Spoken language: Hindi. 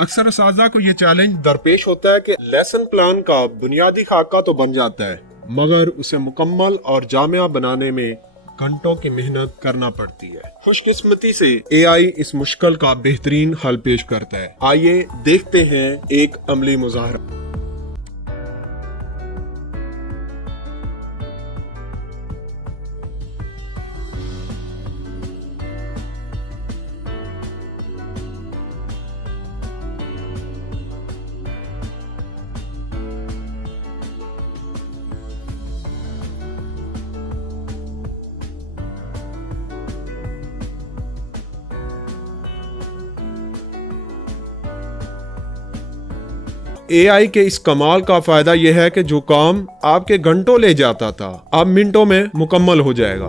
अक्सर असातिज़ा को ये चैलेंज दरपेश होता है कि लेसन प्लान का बुनियादी खाका तो बन जाता है, मगर उसे मुकम्मल और जामिया बनाने में घंटों की मेहनत करना पड़ती है। खुशकिस्मती से एआई इस मुश्किल का बेहतरीन हल पेश करता है। आइए देखते हैं एक अमली मुज़ाहरा। एआई के इस कमाल का फायदा यह है कि जो काम आपके घंटों ले जाता था अब मिनटों में मुकम्मल हो जाएगा।